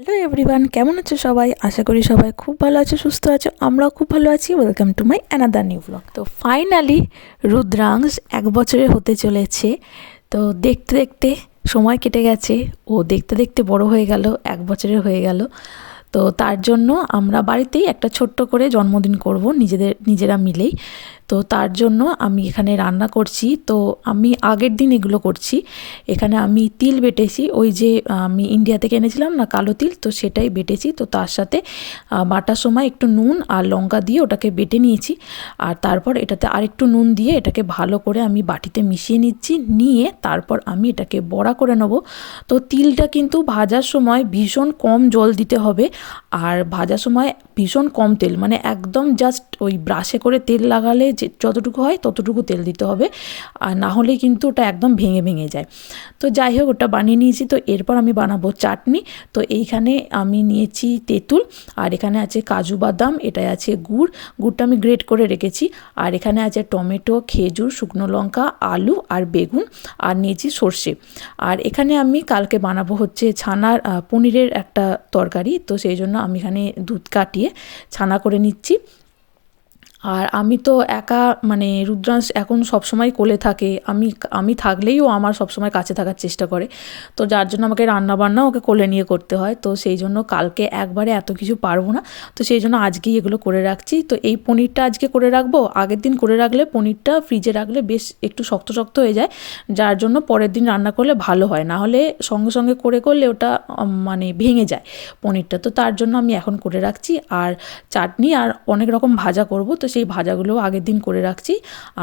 Hello everyone, কেমন আছো সবাই? আশা করি সবাই খুব ভালো আছো, সুস্থ আছো। আমরাও খুব ভালো আছি। Welcome to my another new blog. তো ফাইনালি রুদ্রাংশ 1 বছরের হতে চলেছে। তো দেখতে দেখতে সময় কেটে গেছে, ও দেখতে দেখতে বড় হয়ে গেল, 1 বছরের হয়ে গেল। তো তার জন্য আমরা বাড়িতেই একটা ছোট্ট করে জন্মদিন করব নিজেরা মিলেই। তো তার জন্য আমি এখানে রান্না করছি। তো আমি আগের দিন এগুলো করছি। এখানে আমি তিল বেটেছি, ওই যে আমি ইন্ডিয়া থেকে এনেছিলাম না কালো তিল, তো সেটাই বেটেছি। তো তার সাথে বাটার সময় একটু নুন আর লঙ্কা দিয়ে ওটাকে বেটে নিয়েছি। আর তারপর এটাতে আরেকটু নুন দিয়ে এটাকে ভালো করে আমি বাটিতে মিশিয়ে নিচ্ছি। নিয়ে তারপর আমি এটাকে বড়া করে নেব। তো তিলটা কিন্তু ভাজার সময় ভীষণ কম জল দিতে হবে। আর ভাজার সময় ভীষণ কম তেল, মানে একদম জাস্ট ওই ব্রাশে করে তেল লাগালে যে যতটুকু হয় ততটুকু তেল দিতে হবে। আর না হলে কিন্তু ওটা একদম ভেঙে ভেঙে যায়। তো যাই হোক, ওটা বানিয়ে নিয়েছি। তো এরপর আমি বানাবো চাটনি। তো এইখানে আমি নিয়েছি তেঁতুল, আর এখানে আছে কাজু বাদাম, এটাই আছে গুড়টা আমি গ্রেট করে রেখেছি। আর এখানে আছে টমেটো, খেজুর, শুকনো লঙ্কা, আলু আর বেগুন, আর নিয়েছি সর্ষে। আর এখানে আমি কালকে বানাবো হচ্ছে পনিরের একটা তরকারি। তো সেই জন্য আমি এখানে দুধ কাটিয়ে ছানা করে নিচ্ছি। আর আমি তো একা, মানে রুদ্রাংশ এখন সবসময় কোলে থাকে। আমি থাকলেই ও আমার সবসময় কাছে থাকার চেষ্টা করে। তো যার জন্য আমাকে রান্নাবান্না ওকে কোলে নিয়ে করতে হয়। তো সেই জন্য কালকে একবারে এত কিছু পারবো না। তো সেই জন্য আজকেই এগুলো করে রাখছি। তো এই পনিরটা আজকে করে রাখবো। আগের দিন করে রাখলে পনিরটা ফ্রিজে রাখলে বেশ একটু শক্ত শক্ত হয়ে যায়, যার জন্য পরের দিন রান্না করলে ভালো হয়। না হলে সঙ্গে সঙ্গে করলে ওটা মানে ভেঙে যায় পনিরটা। তো তার জন্য আমি এখন করে রাখছি। আর চাটনি আর অনেক রকম ভাজা করব, তো সেই ভাজাগুলোও আগের দিন করে রাখছি।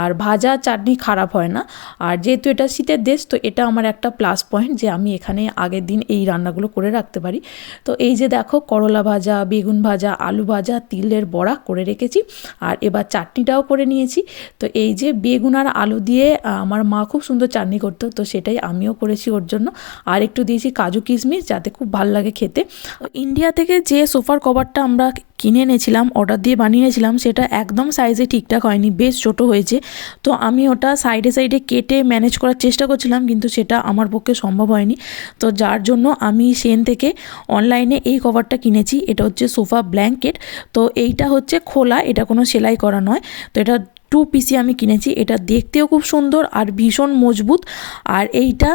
আর ভাজা চাটনি খারাপ হয় না। আর যেহেতু এটা শীতের দেশ, তো এটা আমার একটা প্লাস পয়েন্ট যে আমি এখানে আগের দিন এই রান্নাগুলো করে রাখতে পারি। তো এই যে দেখো, করলা ভাজা, বেগুন ভাজা, আলু ভাজা, তিলের বড়া করে রেখেছি। আর এবার চাটনিটাও করে নিয়েছি। তো এই যে বেগুন আর আলু দিয়ে আমার মা খুব সুন্দর চাটনি করতো, তো সেটাই আমিও করেছি ওর জন্য। আর একটু দিয়েছি কাজু কিশমিশ, যাতে খুব ভালো লাগে খেতে। ইন্ডিয়া থেকে যে সোফার কভারটা আমরা কিনে এনেছিলাম, অর্ডার দিয়ে বানিয়েছিলাম, সেটা একদম সাইজে ঠিকঠাক হয়নি, বেশ ছোটো হয়েছে। তো আমি ওটা সাইডে সাইডে কেটে ম্যানেজ করার চেষ্টা করছিলাম, কিন্তু সেটা আমার পক্ষে সম্ভব হয়নি। তো যার জন্য আমি সেন থেকে অনলাইনে এই কভারটা কিনেছি। এটা হচ্ছে সোফা ব্ল্যাঙ্কেট। তো এইটা হচ্ছে খোলা, এটা কোনো সেলাই করা নয়। তো এটা 2 পিসি আমি কিনেছি। এটা দেখতেও খুব সুন্দর আর ভীষণ মজবুত। আর এইটা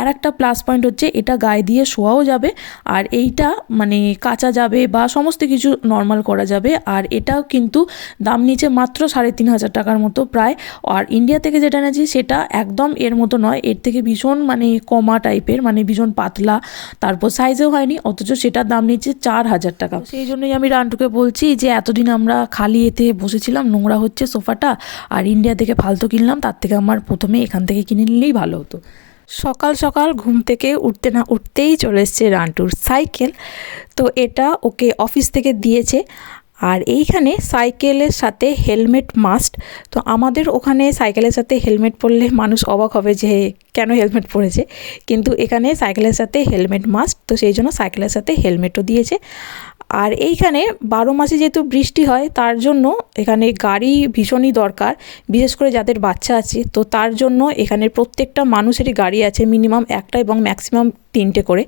আর একটা প্লাস পয়েন্ট হচ্ছে এটা গায়ে দিয়ে শোয়াও যাবে। আর এইটা মানে কাচা যাবে বা সমস্ত কিছু নর্মাল করা যাবে। আর এটাও কিন্তু দাম নিচে মাত্র 3,500 টাকার মতো প্রায়। আর ইন্ডিয়া থেকে যেটা এনেছি সেটা একদম এর মতো নয়, এর থেকে ভীষণ মানে কমা টাইপের, মানে ভীষণ পাতলা, তারপর সাইজেও হয়নি, অথচ সেটার দাম নিচ্ছে 4,000 টাকা। সেই জন্যই আমি রান্টুকে বলছি যে এতদিন আমরা খালি এতে বসেছিলাম, নোংরা হচ্ছে সোফাটা, আর ইন্ডিয়া থেকে ফালতু কিনলাম, তার থেকে আমার প্রথমে এখান থেকে কিনে নিলেই ভালো হতো। সকাল সকাল ঘুম থেকে উঠতে না উঠতেই চলে এসছে রান্টুর সাইকেল। তো এটা ওকে অফিস থেকে দিয়েছে। আর এইখানে সাইকেলের সাথে হেলমেট মাস্ট। তো আমাদের ওখানে সাইকেলের সাথে হেলমেট পরলে মানুষ অবাক হবে যে কেন হেলমেট পরেছে, কিন্তু এখানে সাইকেলের সাথে হেলমেট মাস্ট। তো সেই জন্য সাইকেলের সাথে হেলমেটও দিয়েছে। আর এইখানে 12 মাসে যেহেতু বৃষ্টি হয়, তার জন্য এখানে গাড়ি ভীষণই দরকার, বিশেষ করে যাদের বাচ্চা আছে। তো তার জন্য এখানে প্রত্যেকটা মানুষেরই গাড়ি আছে, মিনিমাম একটা এবং ম্যাক্সিমাম 3টে করে।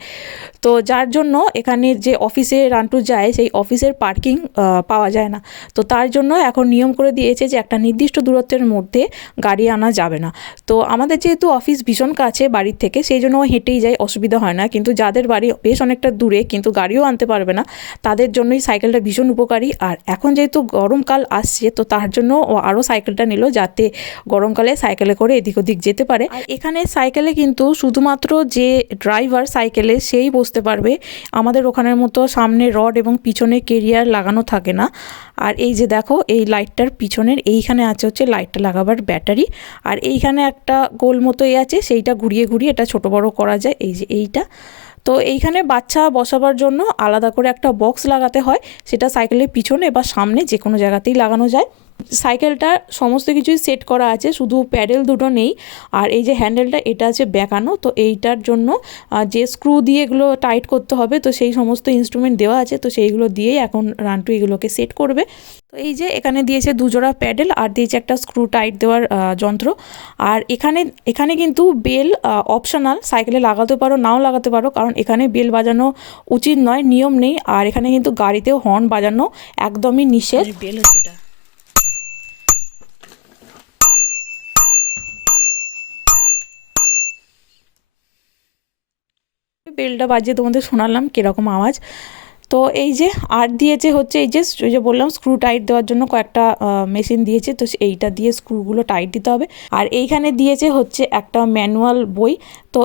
তো যার জন্য এখানে যে অফিসে রান্টু যায়, সেই অফিসের পার্কিং পাওয়া যায় না। তো তার জন্য এখন নিয়ম করে দিয়েছে যে একটা নির্দিষ্ট দূরত্বের মধ্যে গাড়ি আনা যাবে না। তো আমাদের যেহেতু অফিস ভীষণ কাছে বাড়ির থেকে, সেই জন্য হেঁটেই যায়, অসুবিধা হয় না। কিন্তু যাদের বাড়ি বেশ অনেকটা দূরে কিন্তু গাড়িও আনতে পারবে না, তাদের জন্যই সাইকেলটা ভীষণ উপকারী। আর এখন যেহেতু গরমকাল আসছে, তো তার জন্য ও আরও সাইকেলটা নিল, যাতে গরমকালে সাইকেলে করে এদিক ওদিক যেতে পারে। আর এখানে সাইকেলে কিন্তু শুধুমাত্র যে ড্রাইভার সাইকেলে সেই বসতে পারবে। আমাদের ওখানের মতো সামনে রড এবং পিছনে কেরিয়ার লাগানো থাকে না। আর এই যে দেখো, এই লাইটটার পিছনের এইখানে আছে হচ্ছে লাইটটা লাগাবার ব্যাটারি। আর এইখানে একটা গোল মতোই আছে, সেইটা ঘুরিয়ে ঘুরিয়ে এটা ছোট বড় করা যায়, এই যে এইটা। তো এইখানে বাচ্চা বসাবার জন্য আলাদা করে একটা বক্স লাগাতে হয়, সেটা সাইকেলের পিছনে বা সামনে যে কোনো জায়গাতেই লাগানো যায়। সাইকেলটা সমস্ত কিছুই সেট করা আছে, শুধু প্যাডেল দুটো নেই। আর এই যে হ্যান্ডেলটা এটা আছে বেঁকানো, তো এইটার জন্য যে স্ক্রু দিয়ে এগুলো টাইট করতে হবে, তো সেই সমস্ত ইনস্ট্রুমেন্ট দেওয়া আছে, তো সেইগুলো দিয়েই এখন রান্টু এগুলোকে সেট করবে। তো এই যে এখানে দিয়েছে দুজোড়া প্যাডেল আর দিয়েছে একটা স্ক্রু টাইট দেওয়ার যন্ত্র। আর এখানে কিন্তু বেল অপশনাল, সাইকেলে লাগাতে পারো নাও লাগাতে পারো, কারণ এখানে বেল বাজানো উচিত নয়, নিয়ম নেই। আর এখানে কিন্তু গাড়িতেও হর্ন বাজানো একদমই নিষেধ। বেল হচ্ছে এটা। বেলটা বাজিয়ে তোমাদের শোনালাম কীরকম আওয়াজ। তো এই যে আর দিয়েছে হচ্ছে এই যে বললাম স্ক্রু টাইট দেওয়ার জন্য কয়েকটা মেশিন দিয়েছে, তো এইটা দিয়ে স্ক্রুগুলো টাইট দিতে হবে। আর এইখানে দিয়েছে হচ্ছে একটা ম্যানুয়াল বই। তো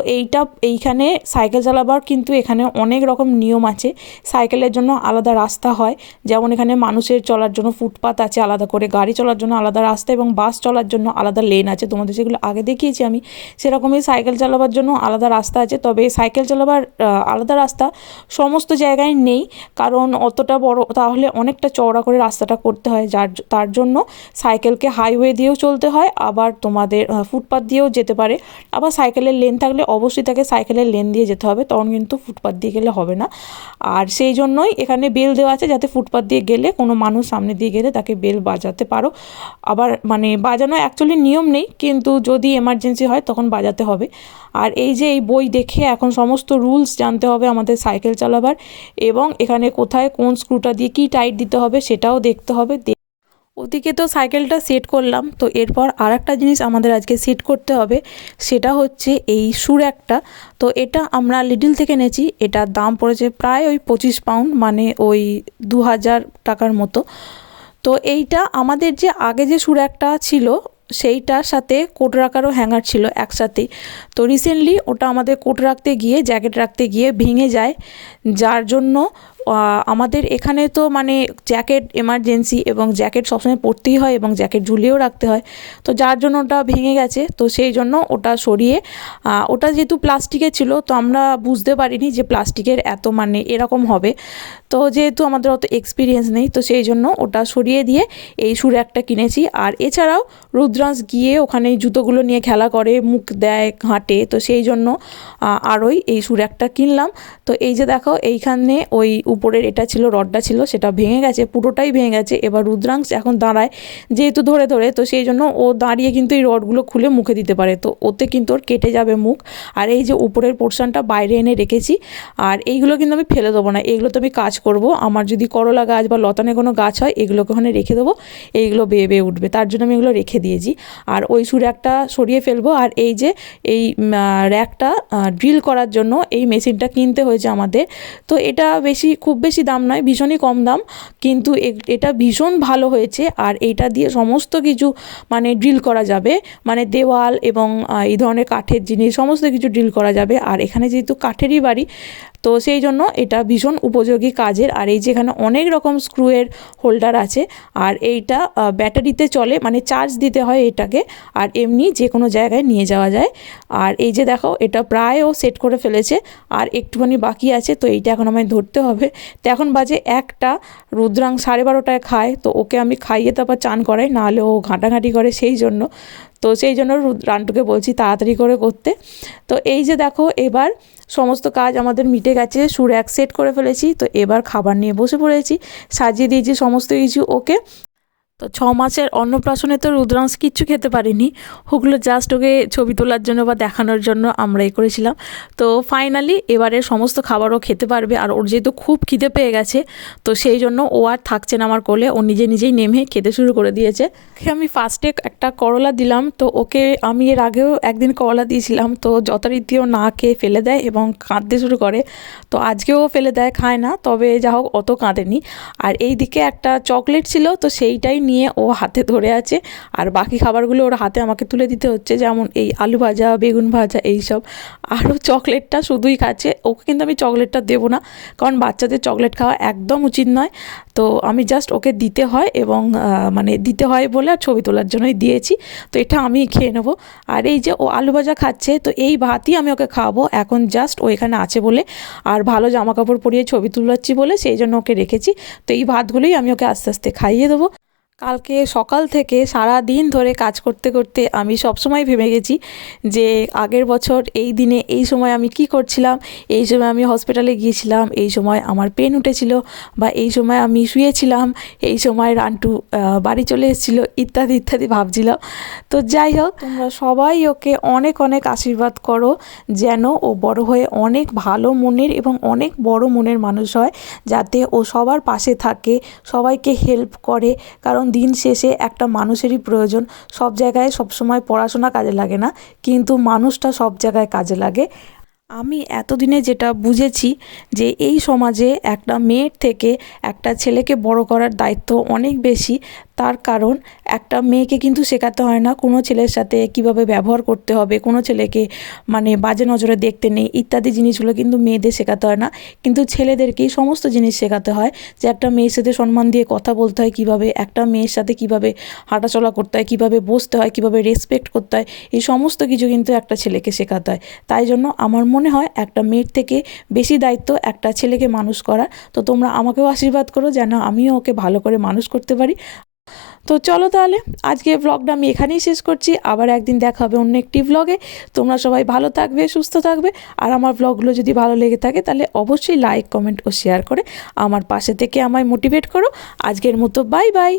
এইখানে সাইকেল চালাবার কিন্তু এখানে অনেক রকম নিয়ম আছে। সাইকেলের জন্য আলাদা রাস্তা হয়, যেমন এখানে মানুষের চলার জন্য ফুটপাত আছে আলাদা করে, গাড়ি চলার জন্য আলাদা রাস্তা এবং বাস চলার জন্য আলাদা লেন আছে। তোমাদের সেগুলো আগে দেখিয়েছি আমি। সেরকমই সাইকেল চালাবার জন্য আলাদা রাস্তা আছে, তবে সাইকেল চালাবার আলাদা রাস্তা সমস্ত জায়গায় নেই, কারণ অতটা বড় তাহলে অনেকটা চওড়া করে রাস্তাটা করতে হয়, তার জন্য সাইকেলকে হাইওয়ে দিয়েও চলতে হয়, আবার তোমাদের ফুটপাথ দিয়েও যেতে পারে। আবার সাইকেলের লেন থাকলে অবশ্যই তাকে সাইকেলের লেন দিয়ে যেতে হবে, তখন কিন্তু ফুটপাথ দিয়ে গেলে হবে না। আর সেই জন্যই এখানে বেল দেওয়া আছে, যাতে ফুটপাথ দিয়ে গেলে কোনো মানুষ সামনে দিয়ে গেলে তাকে বেল বাজাতে পারো। আবার মানে বাজানো অ্যাকচুয়ালি নিয়ম নেই, কিন্তু যদি এমার্জেন্সি হয় তখন বাজাতে হবে। আর এই যে এই বই দেখে এখন সমস্ত রুলস জানতে হবে আমাদের সাইকেল চালাবার, এবং এখানে কোথায় কোন স্ক্রুটা দিয়ে কী টাইট দিতে হবে সেটাও দেখতে হবে। ওদিকে তো সাইকেলটা সেট করলাম, তো এরপর আর একটা জিনিস আমাদের আজকে সেট করতে হবে, সেটা হচ্ছে এই সুর একটা। তো এটা আমরা লিডল থেকে এনেছি, এটার দাম পড়েছে প্রায় ওই 25 পাউন্ড, মানে ওই 2000 টাকার মতো। তো এইটা আমাদের যে আগে যে সুর একটা ছিল সেইটার সাথে কোট রাখারও হ্যাঙ্গার ছিল একসাথেই। তো রিসেন্টলি ওটা আমাদের কোট রাখতে গিয়ে জ্যাকেট রাখতে গিয়ে ভেঙে যায়, যার জন্য আমাদের এখানে তো মানে জ্যাকেট এমার্জেন্সি, এবং জ্যাকেট সবসময় পরতেই হয় এবং জ্যাকেট ঝুলিয়েও রাখতে হয়। তো যার জন্য ওটা ভেঙে গেছে, তো সেই জন্য ওটা সরিয়ে, ওটা যেহেতু প্লাস্টিকের ছিল তো আমরা বুঝতে পারিনি যে প্লাস্টিকের এত মানে এরকম হবে। তো যেহেতু আমাদের অত এক্সপিরিয়েন্স নেই, তো সেই জন্য ওটা সরিয়ে দিয়ে এই সুর একটা কিনেছি। আর এছাড়াও রুদ্রাংশ গিয়ে ওখানে জুতোগুলো নিয়ে খেলা করে, মুখ দেয়, ঘাঁটে, তো সেই জন্য আরোই এই সুর একটা কিনলাম। তো এই যে দেখো এইখানে ওই উপরের এটা ছিল, রডটা ছিল, সেটা ভেঙে গেছে, পুরোটাই ভেঙে গেছে। এবার রুদ্রাংশ এখন দাঁড়ায় যেহেতু ধরে ধরে, তো সেই জন্য ও দাঁড়িয়ে কিন্তু এই রডগুলো খুলে মুখে দিতে পারে, তো ওতে কিন্তু ওর কেটে যাবে মুখ। আর এই যে উপরের পোর্শনটা বাইরে এনে রেখেছি, আর এইগুলো কিন্তু আমি ফেলে দেবো না, এইগুলো তো আমি কাজ করব। আমার যদি করলা গাছ বা লতানে কোনো গাছ হয় এগুলোকে ওখানে রেখে দেবো, এইগুলো বেয়ে বেয়ে উঠবে, তার জন্য আমি এগুলো রেখে দিয়েছি। আর ওই সুর একটা সরিয়ে ফেলবো। আর এই যে এই র্যাকটা ড্রিল করার জন্য এই মেশিনটা কিনতে হয়েছে আমাদের। তো এটা খুব বেশি দাম নয়, ভীষণই কম দাম, কিন্তু এটা ভীষণ ভালো হয়েছে। আর এইটা দিয়ে সমস্ত কিছু মানে ড্রিল করা যাবে, মানে দেওয়াল এবং এই ধরনের কাঠের জিনিস সমস্ত কিছু ড্রিল করা যাবে। আর এখানে যেহেতু কাঠেরই বাড়ি, তো সেই জন্য এটা ভীষণ উপযোগী কাজের। আর এই যেখানে অনেক রকম স্ক্রুয়ের হোল্ডার আছে, আর এইটা ব্যাটারিতে চলে, মানে চার্জ দিতে হয় এটাকে, আর এমনি যে কোনো জায়গায় নিয়ে যাওয়া যায়। আর এই যে দেখো এটা প্রায় ও সেট করে ফেলেছে, আর একটুখানি বাকি আছে, তো এইটা এখন আমায় ধরতে হবে। তো এখন বাজে 1টা, রুদ্রাং 12:30টায় খায়, তো ওকে আমি খাইয়ে তারপর চান করাই, নাহলে ও ঘাঁটাঘাঁটি করে, সেই জন্য রান্টুকে বলছি তাড়াতাড়ি করে করতে। তো এই যে দেখো এবার সমস্ত কাজ আমাদের মিটে গেছে, সুর এক সেট করে ফেলেছি, তো এবার খাবার নিয়ে বসে পড়েছি, সাজিয়ে দিয়েছি সমস্ত কিছু ওকে। তো 6 মাসের অন্নপ্রাশনে তো রুদ্রাংশ কিচ্ছু খেতে পারিনি, ওগুলো জাস্ট ওকে ছবি তোলার জন্য বা দেখানোর জন্য আমরা করেছিলাম। তো ফাইনালি এবারে সমস্ত খাবারও খেতে পারবে, আর ওর যেহেতু খুব খিদে পেয়ে গেছে, তো সেই জন্য ও আর থাকছে না আমার কোলে, ও নিজেই নেমে খেতে শুরু করে দিয়েছে। আমি ফার্স্টে একটা করলা দিলাম, তো ওকে আমি এর আগেও একদিন করলা দিয়েছিলাম, তো যথারীতি ও না খেয়ে ফেলে দেয় এবং কাঁদতে শুরু করে। তো আজকেও ফেলে দেয়, খায় না, তবে যা হোক অত কাঁদেনি। আর এই দিকে একটা চকলেট ছিল, তো সেইটাই নিয়ে ও হাতে ধরে আছে, আর বাকি খাবারগুলো ওর হাতে আমাকে তুলে দিতে হচ্ছে, যেমন এই আলু ভাজা, বেগুন ভাজা, এইসব। আরও চকলেটটা শুধুই খাচ্ছে, ওকে কিন্তু আমি চকলেটটা দেবো না, কারণ বাচ্চাদের চকলেট খাওয়া একদম উচিত নয়। তো আমি জাস্ট ওকে দিতে হয়, এবং মানে দিতে হয় বলে আর ছবি তোলার জন্যই দিয়েছি, তো এটা আমি খেয়ে নেবো। আর এই যে ও আলু ভাজা খাচ্ছে, তো এই ভাতই আমি ওকে খাওয়াবো এখন, জাস্ট ও এখানে আছে বলে, আর ভালো জামা কাপড় পরিয়ে ছবি তুলাচ্ছি বলে সেই জন্য ওকে রেখেছি। তো এই ভাতগুলোই আমি ওকে আস্তে আস্তে খাইয়ে দেবো। কালকে সকাল থেকে সারা দিন ধরে কাজ করতে করতে আমি সবসময় ভেবে গেছি যে আগের বছর এই দিনে এই সময় আমি কি করছিলাম, এই সময় আমি হসপিটালে গিয়েছিলাম, এই সময় আমার পেন উঠেছিল, বা এই সময় আমি শুয়েছিলাম, এই সময় রান্টু বাড়ি চলে এসেছিলো, ইত্যাদি ইত্যাদি ভাবছিলাম। তো যাই হোক, তোমরা সবাই ওকে অনেক অনেক আশীর্বাদ করো যেন ও বড় হয়ে অনেক ভালো মনের এবং অনেক বড় মনের মানুষ হয়, যাতে ও সবার পাশে থাকে, সবাইকে হেল্প করে। কারণ দিন শেষে একটা মানুষেরই প্রয়োজন। সব জায়গায় সবসময় পড়াশোনা কাজে লাগে না, কিন্তু মানুষটা সব জায়গায় কাজে লাগে। আমি এতদিনে যেটা বুঝেছি যে এই সমাজে একটা মেয়ের থেকে একটা ছেলেকে বড় করার দায়িত্ব অনেক বেশি। তার কারণ একটা মেয়েকে কিন্তু শেখাতে হয় না কোনো ছেলের সাথে কিভাবে ব্যবহার করতে হবে, কোনো ছেলেকে মানে বাজে নজরে দেখতে নেই, ইত্যাদি জিনিসগুলো কিন্তু মেয়েদের শেখাতে হয় না, কিন্তু ছেলেদেরকেই সমস্ত জিনিস শেখাতে হয়। যে একটা মেয়ের সাথে সম্মান দিয়ে কথা বলতে হয় কীভাবে, একটা মেয়ের সাথে কীভাবে হাঁটাচলা করতে হয়, কীভাবে বসতে হয়, কীভাবে রেসপেক্ট করতে হয়, এই সমস্ত কিছু কিন্তু একটা ছেলেকে শেখাতে হয়। তাই জন্য আমার মনে হয় একটা মেয়ের থেকে বেশি দায়িত্ব একটা ছেলেকে মানুষ করা। তো তোমরা আমাকেও আশীর্বাদ করো যেন আমিও ওকে ভালো করে মানুষ করতে পারি। তো চলো তাহলে আজকে ব্লগটা আমি এখানেই শেষ করছি। আবার একদিন দেখা হবে অন্য একটি ব্লগে। তোমরা সবাই ভালো থাকবে, সুস্থ থাকবে। আর আমার ব্লগগুলো যদি ভালো লেগে থাকে তাহলে অবশ্যই লাইক, কমেন্ট ও শেয়ার করে আমার পাশে থেকে আমায় মোটিভেট করো। আজকের মতো বাই বাই।